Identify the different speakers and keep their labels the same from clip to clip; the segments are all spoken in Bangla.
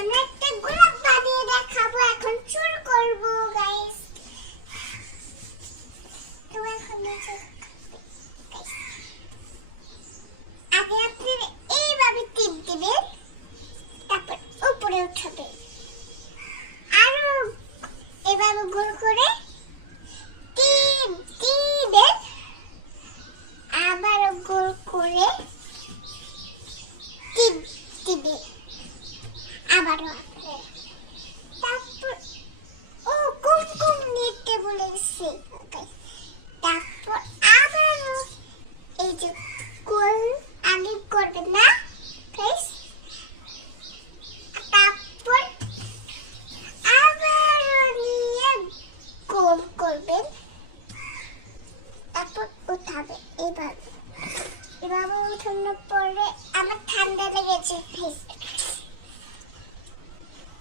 Speaker 1: আমরা একটা গোলাপ বানিয়ে দেখাবো, এখন শুরু করব গাইস তুমি এখন আগে আপনি এইভাবে টিপ দিবেন, তারপর উপরে উঠাবেন আরও এভাবে গোল করে টিপ দিবেন আবার গোল করে তারপর ও কম কম নিতে বলেছে? তারপর আবারও এই যে গোল আগে করবেন না? guys? তারপর আবারও গোল করবেন তারপর উঠাবে এইভাবে এভাবে উঠানোর পরে আমার ঠান্ডা লেগেছে ফেস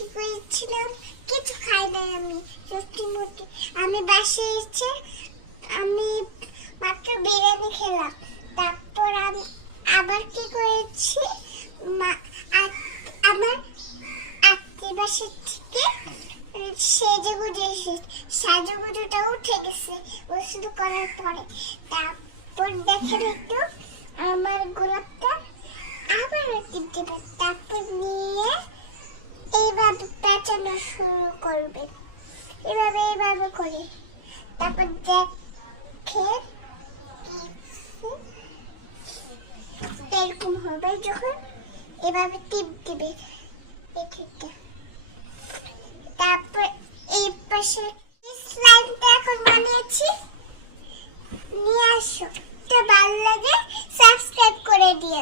Speaker 1: কি করেছিলাম? কিছু খাই নাই আমি, সত্যি মুটি আমি বাসে এসে আমি মাত্র বিরিয়ানি খেলাম। তারপর আমি আবার কি করেছি? মা- আমার আত্মীয় বাসা থেকে সেজে গুজে এসেছি সাজু গুজুটা উঠে গেছে ওষুধ করার পরে। তারপর দেখেন একটু, আমার গোলাপটা আবার টিপ দেবে তারপর নিয়ে এইভাবে পেঁচানো করবে। এভাবে এইভাবে করে। তারপর দেখে এরকম হবে যখন। এভাবে টিপ দিবে। তারপর এই পাশে স্লাইমটা এখন বানিয়েছি। নিয়ে আসো। ভালো লাগে সাবস্ক্রাইব করে দিয়ে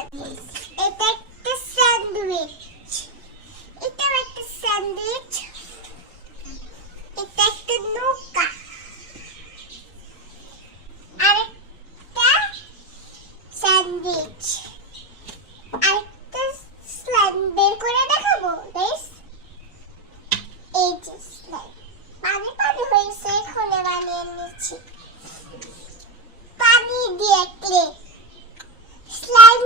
Speaker 1: যাচ্ছে। পানি দিয়ে স্লাইম